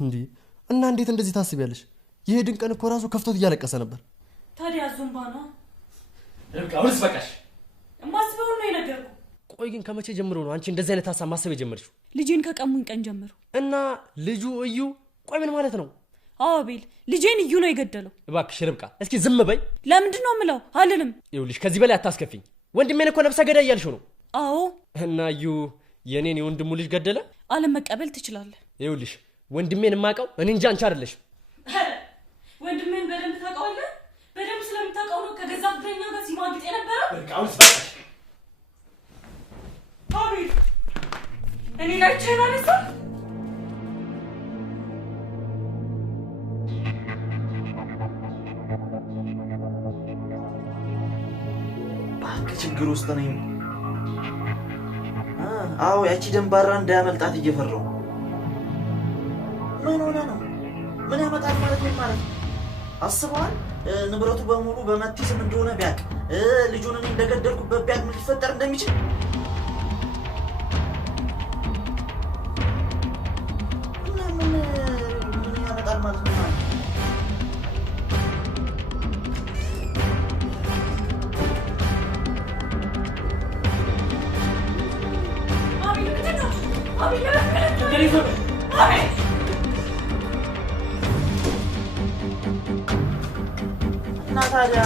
እንዴ እና እንዴት እንደዚህ ታስቢያለሽ? ይሄ ድንቀን እኮ ራሱ ከፍቶት እያለቀሰ ነበር። ታዲያ ዙምባ ነው ርብቃ አሁንስ በቃሽ። ማስበው ነው የነገርኩ። ቆይ ግን ከመቼ ጀምሮ ነው አንቺ እንደዚህ አይነት ሐሳብ ማሰብ የጀመርሽው? ልጄን ከቀሙኝ ቀን ጀምሮ እና ልጁ እዩ ቆይ ምን ማለት ነው? አዎ አቤል ልጄን እዩ ነው የገደለው። እባክሽ ርብቃ እስኪ ዝም በይ። ለምንድን ነው የምለው? አልልም። ይኸውልሽ ከዚህ በላይ አታስከፊኝ። ወንድሜን እኮ ነፍሰ ገዳይ እያልሽው ነው። አዎ እና እዩ የኔን የወንድሙ ልጅ ገደለ? አለመቀበል ትችላለህ። ይኸውልሽ ወንድሜን የማውቀው እኔ እንጂ አንቺ አይደለሽም። ወንድሜን በደንብ ታውቀዋለህ? በደንብ ስለምታውቀው ነው ከገዛ ፍቅረኛ ጋር ሲማግጥ የነበረው። ርብቃ አሁንስ በቃሽ። አቤል እኔ ላይ ቻናለሳ ችግር ውስጥ ነኝ። አዎ ያቺ ደንባራ እንዳያመልጣት እየፈራሁ። ምን ሆነ ነው? ምን ያመጣል ማለት ነው? ማለት አስበዋል። ንብረቱ በሙሉ በመቲ ስም እንደሆነ ቢያቅ ልጁን እኔ እንደገደልኩበት ቢያቅ ምን ሊፈጠር እንደሚችል ምን ያመጣል ማለት ነው? ታዲያ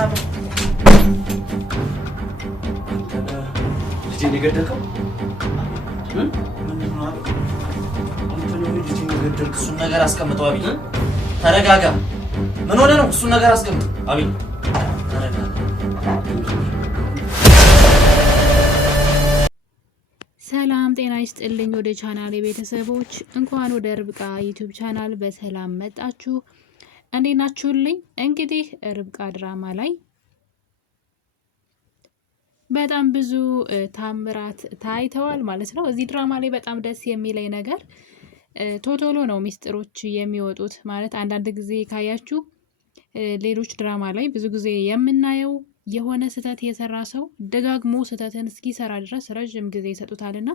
ልጄን የገደልከው ምንድን ነው? አንተ ነው ልጄን የገደልክ? እሱን ነገር አስቀምጠው። አቤል ተረጋጋ። ምን ሆነ ነው? እሱን ነገር አስቀምጥ። አቤል ተረጋጋ። ሰላም ጤና ይስጥልኝ ወደ ቻናል የቤተሰቦች እንኳን ወደ ርብቃ ዩቲዩብ ቻናል በሰላም መጣችሁ። እንዴት ናችሁልኝ? እንግዲህ ርብቃ ድራማ ላይ በጣም ብዙ ታምራት ታይተዋል ማለት ነው። እዚህ ድራማ ላይ በጣም ደስ የሚለኝ ነገር ቶቶሎ ነው ሚስጥሮች የሚወጡት ማለት አንዳንድ ጊዜ ካያችሁ ሌሎች ድራማ ላይ ብዙ ጊዜ የምናየው የሆነ ስህተት የሰራ ሰው ደጋግሞ ስህተትን እስኪሰራ ድረስ ረጅም ጊዜ ይሰጡታልና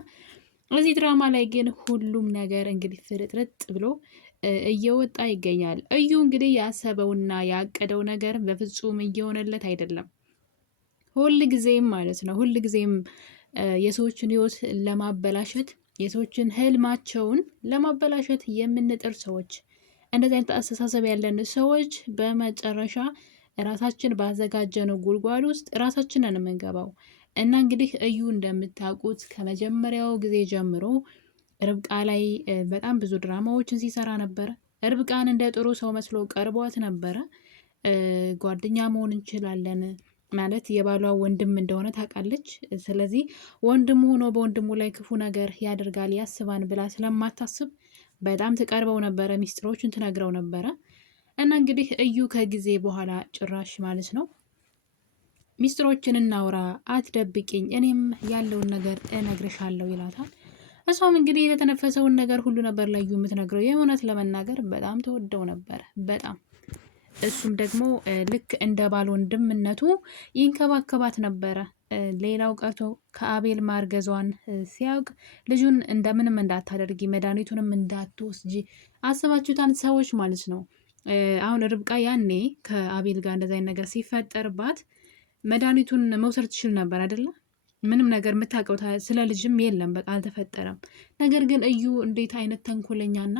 እዚህ ድራማ ላይ ግን ሁሉም ነገር እንግዲህ ፍርጥርጥ ብሎ እየወጣ ይገኛል። እዩ እንግዲህ ያሰበውና ያቀደው ነገር በፍጹም እየሆነለት አይደለም። ሁል ጊዜም ማለት ነው ሁል ጊዜም የሰዎችን ህይወት ለማበላሸት የሰዎችን ህልማቸውን ለማበላሸት የምንጥር ሰዎች እንደዚህ አይነት አስተሳሰብ ያለን ሰዎች በመጨረሻ ራሳችን ባዘጋጀነው ጉድጓድ ውስጥ ራሳችንን የምንገባው እና እንግዲህ እዩ እንደምታውቁት ከመጀመሪያው ጊዜ ጀምሮ ርብቃ ላይ በጣም ብዙ ድራማዎችን ሲሰራ ነበረ። ርብቃን እንደ ጥሩ ሰው መስሎ ቀርቧት ነበረ። ጓደኛ መሆን እንችላለን ማለት የባሏ ወንድም እንደሆነ ታውቃለች። ስለዚህ ወንድሙ ሆኖ በወንድሙ ላይ ክፉ ነገር ያደርጋል ያስባን ብላ ስለማታስብ በጣም ትቀርበው ነበረ፣ ሚስጥሮችን ትነግረው ነበረ። እና እንግዲህ እዩ ከጊዜ በኋላ ጭራሽ ማለት ነው ሚስጥሮችን እናውራ፣ አትደብቂኝ፣ እኔም ያለውን ነገር እነግርሻለሁ ይላታል። እሷም እንግዲህ የተነፈሰውን ነገር ሁሉ ነበር ለዩ የምትነግረው። የእውነት ለመናገር በጣም ተወደው ነበር በጣም። እሱም ደግሞ ልክ እንደ ባል ወንድምነቱ ይንከባከባት ነበረ። ሌላው ቀርቶ ከአቤል ማርገዟን ሲያውቅ ልጁን እንደምንም እንዳታደርጊ መድኃኒቱንም እንዳትወስጂ አስባችሁታን ሰዎች ማለት ነው። አሁን ርብቃ ያኔ ከአቤል ጋር እንደዛ አይነት ነገር ሲፈጠርባት መድኃኒቱን መውሰድ ትችል ነበር አይደለ? ምንም ነገር የምታውቀው ስለ ልጅም የለም፣ በቃ አልተፈጠረም። ነገር ግን እዩ እንዴት አይነት ተንኮለኛና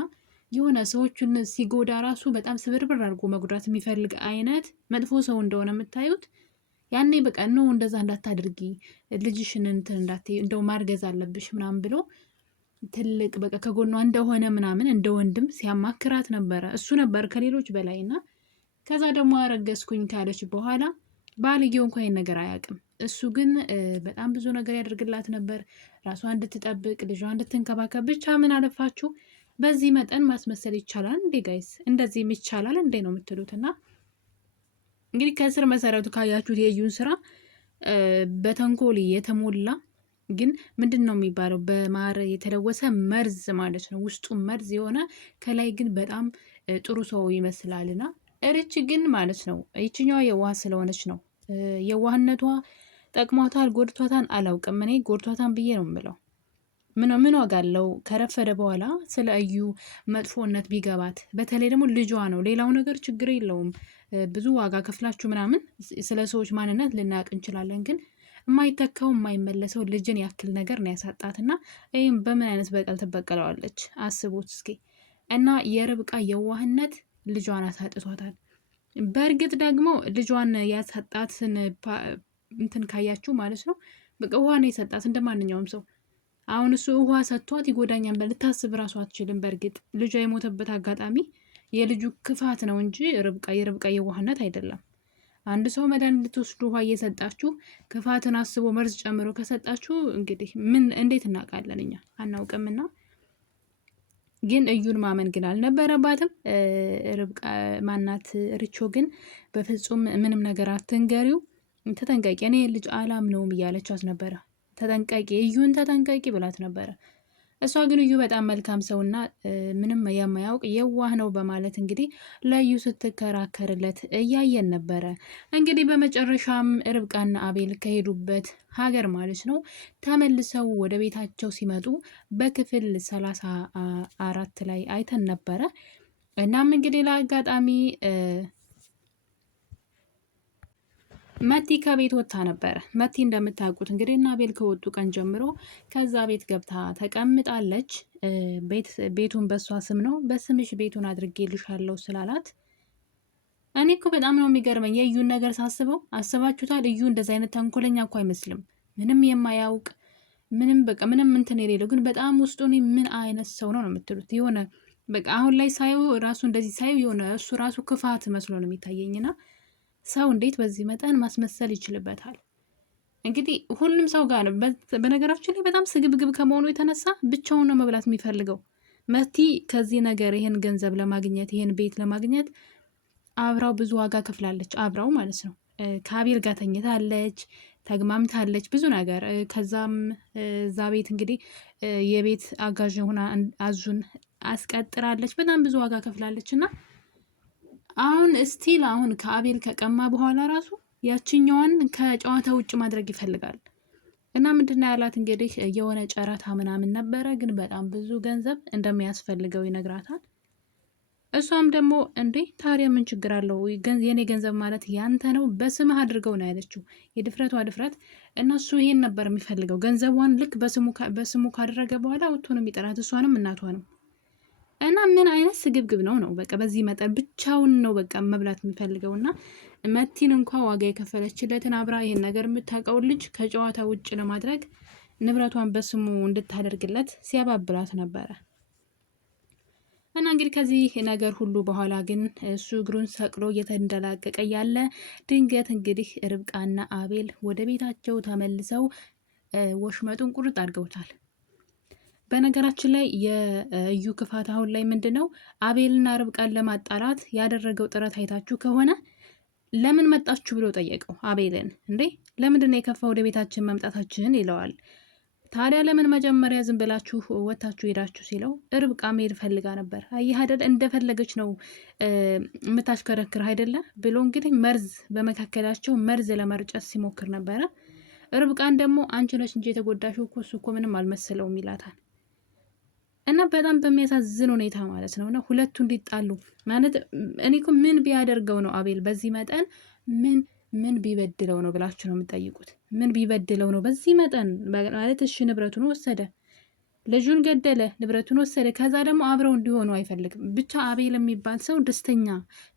የሆነ ሰዎችን ሲጎዳ ራሱ በጣም ስብርብር አድርጎ መጉዳት የሚፈልግ አይነት መጥፎ ሰው እንደሆነ የምታዩት ያኔ በቃ ነው እንደዛ እንዳታድርጊ ልጅሽን እንትን እንዳትዪ እንደው ማርገዝ አለብሽ ምናምን ብሎ ትልቅ በቃ ከጎኗ እንደሆነ ምናምን እንደ ወንድም ሲያማክራት ነበረ። እሱ ነበር ከሌሎች በላይና ከዛ ደግሞ አረገዝኩኝ ካለች በኋላ ባልየው እንኳን ይሄን ነገር አያውቅም። እሱ ግን በጣም ብዙ ነገር ያደርግላት ነበር፣ ራሷ እንድትጠብቅ ልጇ እንድትንከባከብ። ብቻ ምን አለፋችሁ በዚህ መጠን ማስመሰል ይቻላል እንዴ ጋይስ? እንደዚህም ይቻላል እንዴ ነው የምትሉትና እንግዲህ ከስር መሰረቱ ካያችሁት የዩን ስራ በተንኮል የተሞላ ግን ምንድን ነው የሚባለው በማር የተለወሰ መርዝ ማለት ነው። ውስጡ መርዝ የሆነ ከላይ ግን በጣም ጥሩ ሰው ይመስላልና እርች ግን ማለት ነው ይችኛዋ የዋህ ስለሆነች ነው። የዋህነቷ ጠቅሟታል ጎድቷታን አላውቅም። እኔ ጎድቷታን ብዬ ነው የምለው። ምን ዋጋ አለው? ከረፈደ በኋላ ስለ እዩ መጥፎነት ቢገባት፣ በተለይ ደግሞ ልጇ ነው። ሌላው ነገር ችግር የለውም። ብዙ ዋጋ ከፍላችሁ ምናምን ስለ ሰዎች ማንነት ልናውቅ እንችላለን። ግን የማይተካው የማይመለሰው ልጅን ያክል ነገር ነው ያሳጣትና ይህም በምን አይነት በቀል ትበቀለዋለች? አስቡት እስኪ። እና የርብቃ የዋህነት ልጇን አሳጥቷታል። በእርግጥ ደግሞ ልጇን ያሳጣትን እንትን ካያችሁ ማለት ነው በቃ ውሃ ነው የሰጣት እንደ ማንኛውም ሰው። አሁን እሱ ውሃ ሰጥቷት ይጎዳኛል ልታስብ ራሱ አትችልም። በእርግጥ ልጇ የሞተበት አጋጣሚ የልጁ ክፋት ነው እንጂ የርብቃ የዋህነት አይደለም። አንድ ሰው መድኃኒት ልትወስዱ ውሃ እየሰጣችሁ ክፋትን አስቦ መርዝ ጨምሮ ከሰጣችሁ እንግዲህ እንዴት እናውቃለን? እኛ አናውቅምና ግን እዩን ማመን ግን አልነበረባትም። ርብቃ ማናት ርቾ ግን በፍጹም ምንም ነገር አትንገሪው፣ ተጠንቀቂ፣ እኔ ልጅ አላምነውም እያለቻት ነበረ። ተጠንቀቂ፣ እዩን ተጠንቀቂ ብላት ነበረ። እሷ ግን እዩ በጣም መልካም ሰውና ምንም የማያውቅ የዋህ ነው በማለት እንግዲህ ለእዩ ስትከራከርለት እያየን ነበረ። እንግዲህ በመጨረሻም ርብቃና አቤል ከሄዱበት ሀገር ማለት ነው ተመልሰው ወደ ቤታቸው ሲመጡ በክፍል 34 ላይ አይተን ነበረ። እናም እንግዲህ ለአጋጣሚ መቲ ከቤት ወጥታ ነበረ። መቲ እንደምታውቁት እንግዲህ እና አቤል ከወጡ ቀን ጀምሮ ከዛ ቤት ገብታ ተቀምጣለች። ቤቱን በሷ ስም ነው፣ በስምሽ ቤቱን አድርጌልሻለሁ ስላላት እኔ እኮ በጣም ነው የሚገርመኝ የእዩን ነገር ሳስበው። አስባችሁታል? እዩ እንደዚህ አይነት ተንኮለኛ እኮ አይመስልም። ምንም የማያውቅ ምንም በቃ ምንም እንትን የሌለው ግን በጣም ውስጡ እኔ ምን አይነት ሰው ነው ነው የምትሉት? የሆነ በቃ አሁን ላይ ሳየው ራሱ እንደዚህ ሳየው የሆነ እሱ ራሱ ክፋት መስሎ ነው የሚታየኝና ሰው እንዴት በዚህ መጠን ማስመሰል ይችልበታል? እንግዲህ ሁሉም ሰው ጋር ነው። በነገራችን ላይ በጣም ስግብግብ ከመሆኑ የተነሳ ብቻውን ነው መብላት የሚፈልገው። መቲ ከዚህ ነገር ይሄን ገንዘብ ለማግኘት ይሄን ቤት ለማግኘት አብራው ብዙ ዋጋ ከፍላለች። አብራው ማለት ነው ከአቤል ጋር ተኝታለች፣ ተግማምታለች፣ ብዙ ነገር። ከዛም እዛ ቤት እንግዲህ የቤት አጋዥ ሆና አዙን አስቀጥራለች። በጣም ብዙ ዋጋ ከፍላለች እና አሁን ስቲል አሁን ከአቤል ከቀማ በኋላ ራሱ ያችኛዋን ከጨዋታ ውጭ ማድረግ ይፈልጋል። እና ምንድነው ያላት እንግዲህ የሆነ ጨረታ ምናምን ነበረ፣ ግን በጣም ብዙ ገንዘብ እንደሚያስፈልገው ይነግራታል። እሷም ደግሞ እንዴ ታዲያ ምን ችግር አለው? የኔ ገንዘብ ማለት ያንተ ነው፣ በስምህ አድርገው ነው ያለችው። የድፍረቷ ድፍረት። እነሱ ይሄን ነበር የሚፈልገው። ገንዘቧን ልክ በስሙ ካደረገ በኋላ ወጥቶ ነው የሚጠራት፣ እሷንም እናቷንም። እና ምን አይነት ስግብግብ ነው ነው በቃ በዚህ መጠን ብቻውን ነው በቃ መብላት የሚፈልገው። እና መቲን እንኳ ዋጋ የከፈለችለትን አብራ ይሄን ነገር የምታውቀውን ልጅ ከጨዋታ ውጭ ለማድረግ ንብረቷን በስሙ እንድታደርግለት ሲያባብላት ነበረ። እና እንግዲህ ከዚህ ነገር ሁሉ በኋላ ግን እሱ እግሩን ሰቅሎ እየተንደላቀቀ ያለ ድንገት እንግዲህ ርብቃና አቤል ወደ ቤታቸው ተመልሰው ወሽመጡን ቁርጥ አድርገውታል። በነገራችን ላይ የእዩ ክፋት አሁን ላይ ምንድን ነው? አቤልና ርብቃን ለማጣላት ያደረገው ጥረት አይታችሁ ከሆነ ለምን መጣችሁ ብሎ ጠየቀው አቤልን። እንዴ ለምንድን ነው የከፋ ወደ ቤታችን መምጣታችንን ይለዋል። ታዲያ ለምን መጀመሪያ ዝም ብላችሁ ወታችሁ ሄዳችሁ ሲለው ርብቃ መሄድ ፈልጋ ነበር። አየህ አይደል እንደፈለገች ነው የምታሽከረክር አይደለ ብሎ እንግዲህ መርዝ በመካከላቸው መርዝ ለመርጨት ሲሞክር ነበረ። ርብቃን ደግሞ አንቺ ነሽ እንጂ የተጎዳሽው እኮ እሱ እኮ ምንም አልመሰለውም ይላታል። እና በጣም በሚያሳዝን ሁኔታ ማለት ነው። እና ሁለቱ እንዲጣሉ ማለት እኔ እኮ ምን ቢያደርገው ነው አቤል በዚህ መጠን ምን ቢበድለው ነው ብላችሁ ነው የምጠይቁት? ምን ቢበድለው ነው በዚህ መጠን ማለት? እሺ ንብረቱን ወሰደ፣ ልጁን ገደለ፣ ንብረቱን ወሰደ። ከዛ ደግሞ አብረው እንዲሆኑ አይፈልግም። ብቻ አቤል የሚባል ሰው ደስተኛ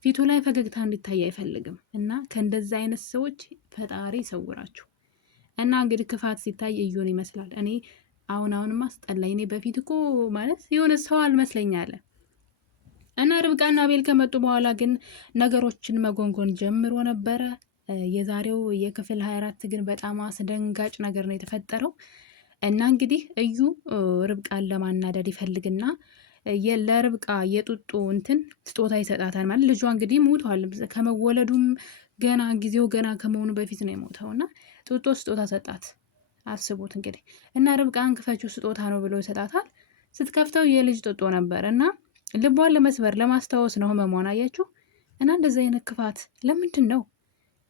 ፊቱ ላይ ፈገግታ እንዲታይ አይፈልግም። እና ከእንደዚህ አይነት ሰዎች ፈጣሪ ይሰውራችሁ። እና እንግዲህ ክፋት ሲታይ እዩን ይመስላል። እኔ አሁንማ አስጠላኝ። እኔ በፊት እኮ ማለት የሆነ ሰው አልመስለኝ አለ። እና ርብቃና አቤል ከመጡ በኋላ ግን ነገሮችን መጎንጎን ጀምሮ ነበረ። የዛሬው የክፍል 24 ግን በጣም አስደንጋጭ ነገር ነው የተፈጠረው። እና እንግዲህ እዩ ርብቃን ለማናደድ ይፈልግና ለርብቃ የጡጦ እንትን ስጦታ ይሰጣታል። ማለት ልጇ እንግዲህ ሞቷል። ከመወለዱም ጊዜው ገና ከመሆኑ በፊት ነው የሞተው እና ጡጦ ስጦታ ሰጣት። አስቡት እንግዲህ። እና ርብቃን ክፈችው ስጦታ ነው ብሎ ይሰጣታል። ስትከፍተው የልጅ ጡጦ ነበር እና ልቧን ለመስበር ለማስታወስ ነው ህመሟን። አያችሁ? እና እንደዚህ አይነት ክፋት ለምንድን ነው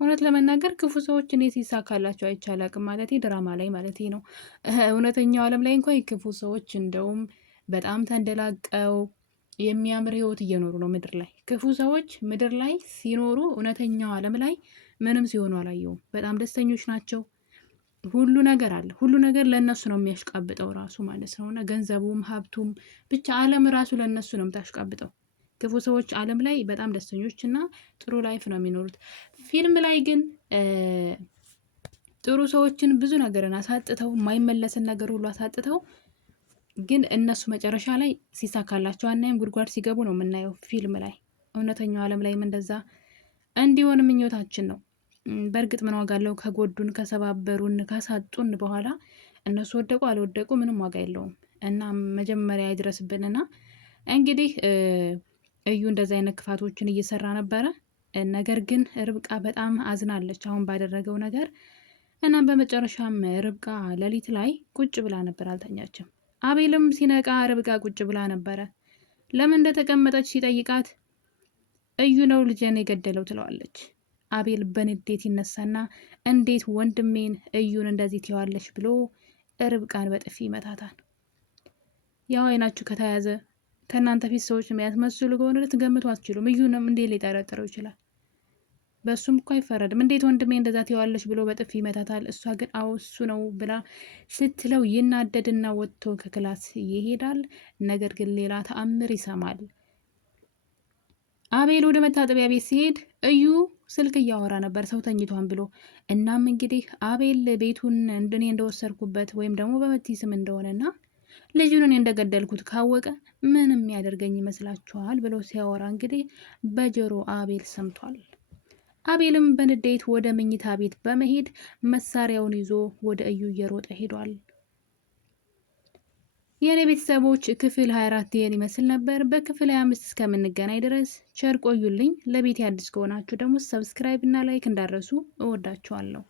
እውነት ለመናገር ክፉ ሰዎች እንዴት ይሳካላቸው አይቻላቅም ማለት ድራማ ላይ ማለት ነው። እውነተኛው ዓለም ላይ እንኳን ክፉ ሰዎች እንደውም በጣም ተንደላቀው የሚያምር ህይወት እየኖሩ ነው ምድር ላይ። ክፉ ሰዎች ምድር ላይ ሲኖሩ እውነተኛው ዓለም ላይ ምንም ሲሆኑ አላየውም። በጣም ደስተኞች ናቸው። ሁሉ ነገር አለ። ሁሉ ነገር ለእነሱ ነው የሚያሽቃብጠው ራሱ ማለት ነው። እና ገንዘቡም ሀብቱም ብቻ ዓለም ራሱ ለእነሱ ነው የምታሽቃብጠው። ክፉ ሰዎች ዓለም ላይ በጣም ደስተኞች እና ጥሩ ላይፍ ነው የሚኖሩት። ፊልም ላይ ግን ጥሩ ሰዎችን ብዙ ነገርን አሳጥተው የማይመለስን ነገር ሁሉ አሳጥተው ግን እነሱ መጨረሻ ላይ ሲሳካላቸው አናይም። ጉድጓድ ሲገቡ ነው የምናየው ፊልም ላይ። እውነተኛው ዓለም ላይም እንደዛ እንዲሆን ምኞታችን ነው። በእርግጥ ምን ዋጋ አለው? ከጎዱን፣ ከሰባበሩን፣ ካሳጡን በኋላ እነሱ ወደቁ አልወደቁ ምንም ዋጋ የለውም እና መጀመሪያ ይድረስብንና እንግዲህ እዩ እንደዚህ አይነት ክፋቶችን እየሰራ ነበረ። ነገር ግን ርብቃ በጣም አዝናለች አሁን ባደረገው ነገር እና በመጨረሻም ርብቃ ሌሊት ላይ ቁጭ ብላ ነበር፣ አልተኛችም። አቤልም ሲነቃ ርብቃ ቁጭ ብላ ነበረ። ለምን እንደተቀመጠች ሲጠይቃት እዩ ነው ልጄን የገደለው ትለዋለች። አቤል በንዴት ይነሳና እንዴት ወንድሜን እዩን እንደዚህ ትይዋለሽ ብሎ ርብቃን በጥፊ ይመታታል። ያው አይናችሁ ከተያዘ ከእናንተ ፊት ሰዎች የሚያስመስሉ ከሆነ ልትገምቱ አትችሉም። እዩንም እንዴት ሊጠረጥረው ይችላል? በእሱም እኮ አይፈረድም። እንዴት ወንድሜ እንደዛ ትይዋለሽ ብሎ በጥፊ ይመታታል። እሷ ግን አዎ እሱ ነው ብላ ስትለው ይናደድና ወጥቶ ከክላስ ይሄዳል። ነገር ግን ሌላ ተአምር ይሰማል። አቤል ወደ መታጠቢያ ቤት ሲሄድ እዩ ስልክ እያወራ ነበር ሰው ተኝቷን ብሎ። እናም እንግዲህ አቤል ቤቱን እኔ እንደወሰድኩበት ወይም ደግሞ በመቲ ስም እንደሆነና ልጁን እኔ እንደገደልኩት ካወቀ ምንም ያደርገኝ ይመስላችኋል ብሎ ሲያወራ እንግዲህ በጆሮ አቤል ሰምቷል። አቤልም በንዴት ወደ መኝታ ቤት በመሄድ መሳሪያውን ይዞ ወደ እዩ እየሮጠ ሄዷል። የኔ ቤተሰቦች ክፍል 24 ይሄን ይመስል ነበር። በክፍል 25 እስከምንገናኝ ድረስ ቸር ቆዩልኝ። ለቤት አዲስ ከሆናችሁ ደግሞ ሰብስክራይብ እና ላይክ እንዳረሱ። እወዳችኋለሁ።